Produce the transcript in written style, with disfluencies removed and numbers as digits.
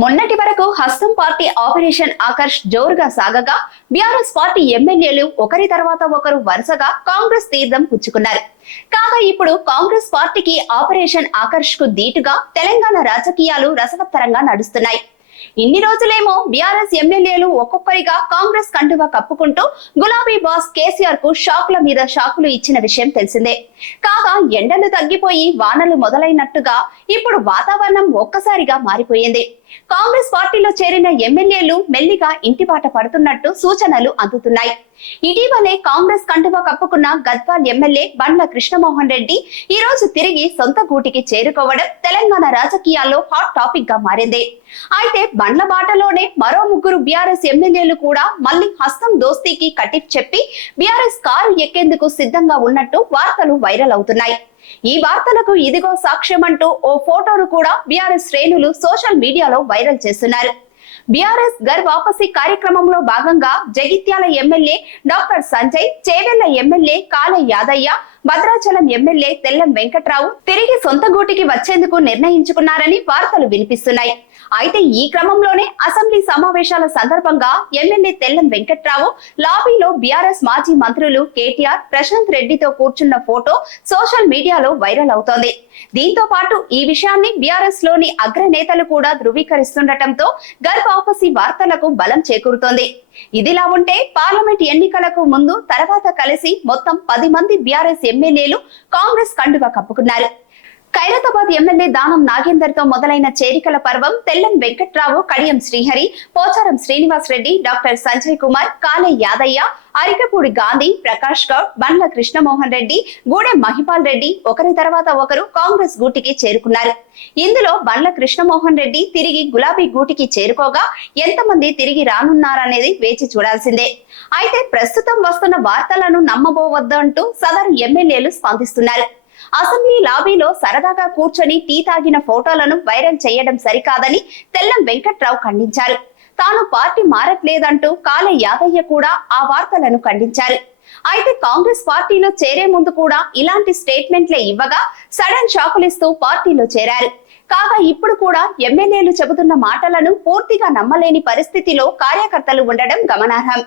మొన్నటి వరకు హస్తం పార్టీ ఆపరేషన్ ఆకర్ష్ జోరుగా సాగగా బీఆర్ఎస్ పార్టీ ఎమ్మెల్యేలు ఒకరి తర్వాత ఒకరు వరుసగా కాంగ్రెస్ తీర్థం పుచ్చుకున్నారు. కాగా ఇప్పుడు కాంగ్రెస్ పార్టీకి ఆపరేషన్ ఆకర్ష్ కు దీటుగా తెలంగాణ రాజకీయాలు రసవత్తరంగా నడుస్తున్నాయి. ఇన్ని రోజులేమో బీఆర్ఎస్ ఎమ్మెల్యేలు ఒక్కొక్కరిగా కాంగ్రెస్ కండువా కప్పుకుంటూ గులాబీ బాస్ కేసీఆర్ కు షాకుల మీద షాకులు ఇచ్చిన విషయం తెలిసిందే. కాగా ఎండలు తగ్గిపోయి వానలు మొదలైనట్టుగా ఇప్పుడు వాతావరణం ఒక్కసారిగా మారిపోయింది. కాంగ్రెస్ పార్టీలో చేరిన ఎమ్మెల్యేలు మెల్లిగా ఇంటిబాట పడుతున్నట్టు సూచనలు అందుతున్నాయి. ఇటీవలే కాంగ్రెస్ కండువా కప్పుకున్న గద్వాల్ ఎమ్మెల్యే బండ్ల కృష్ణమోహన్ రెడ్డి ఈ రోజు తిరిగి సొంత గూటికి చేరుకోవడం తెలంగాణ రాజకీయాల్లో హాట్ టాపిక్ గా మారింది. అయితే బండ్ల బాటలోనే మరో ముగ్గురు బీఆర్ఎస్ ఎమ్మెల్యేలు కూడా మళ్లీ హస్తం దోస్తీకి కటిఫ్ చెప్పి బీఆర్ఎస్ కారు ఎక్కేందుకు సిద్ధంగా ఉన్నట్టు వార్తలు వైరల్ అవుతున్నాయి. ఈ వార్తలకు ఇదిగో సాక్ష్యం అంటూ ఓ ఫోటోను కూడా బీఆర్ఎస్ శ్రేణులు సోషల్ మీడియాలో వైరల్ చేస్తున్నారు. బీఆర్ఎస్ గర్ వాపసి కార్యక్రమంలో భాగంగా Jagtial MLA doctor Sanjay, Chevella MLA Kale Yadaiah, Bhadrachalam MLA Tellam Venkatrao తిరిగి సొంత గూటికి వచ్చేందుకు నిర్ణయించుకున్నారని వార్తలు వినిపిస్తున్నాయి. అయితే ఈ క్రమంలోనే అసెంబ్లీ సమావేశాల సందర్భంగా ఎమ్మెల్యే తెల్లం వెంకట్రావు లాబీలో బీఆర్ఎస్ మాజీ మంత్రులు కేటీఆర్, ప్రశాంత్ రెడ్డితో కూర్చున్న ఫోటో సోషల్ మీడియాలో వైరల్ అవుతోంది. దీంతో పాటు ఈ విషయాన్ని బీఆర్ఎస్ లోని అగ్రనేతలు కూడా ధృవీకరిస్తుండటంతో గర్ వాపసి వార్తలకు బలం చేకూరుతోంది. ఇదిలా ఉంటే పార్లమెంట్ ఎన్నికలకు ముందు తర్వాత కలిసి మొత్తం 10 మంది బీఆర్ఎస్ ఎమ్మెల్యేలు కాంగ్రెస్ కండువా కప్పుకున్నారు. ఖైరతాబాద్ ఎమ్మెల్యే దానం నాగేందర్ తో మొదలైన చేరికల పర్వం తెల్లం వెంకట్రావు, కడియం శ్రీహరి, పోచారం శ్రీనివాస్ రెడ్డి, డాక్టర్ సంజయ్ కుమార్, కాళే యాదయ్య, అరికపూడి గాంధీ, ప్రకాష్ గౌడ్, బండ్ల కృష్ణమోహన్ రెడ్డి, గూడెం మహిపాల్ రెడ్డి ఒకరి తర్వాత ఒకరు కాంగ్రెస్ గూటికి చేరుకున్నారు. ఇందులో బండ్ల కృష్ణమోహన్ రెడ్డి తిరిగి గులాబీ గూటికి చేరుకోగా ఎంతమంది తిరిగి రానున్నారనేది వేచి చూడాల్సిందే. అయితే ప్రస్తుతం వస్తున్న వార్తలను నమ్మబోవద్దంటూ సదరు ఎమ్మెల్యేలు స్పందిస్తున్నారు. అసెంబ్లీ లాబీలో సరదాగా కూర్చొని టీ తాగిన ఫోటోలను వైరల్ చేయడం సరికాదని తెల్లం వెంకట్రావు ఖండించారు. తాను పార్టీ మారట్లేదంటూ కాళే యాదయ్య కూడా ఆ వార్తలను ఖండించారు. అయితే కాంగ్రెస్ పార్టీలో చేరే ముందు కూడా ఇలాంటి స్టేట్మెంట్లే ఇవ్వగా సడన్ షాకులిస్తూ పార్టీలో చేరారు. కాగా ఇప్పుడు కూడా ఎమ్మెల్యేలు చెబుతున్న మాటలను పూర్తిగా నమ్మలేని పరిస్థితిలో కార్యకర్తలు ఉండడం గమనార్హం.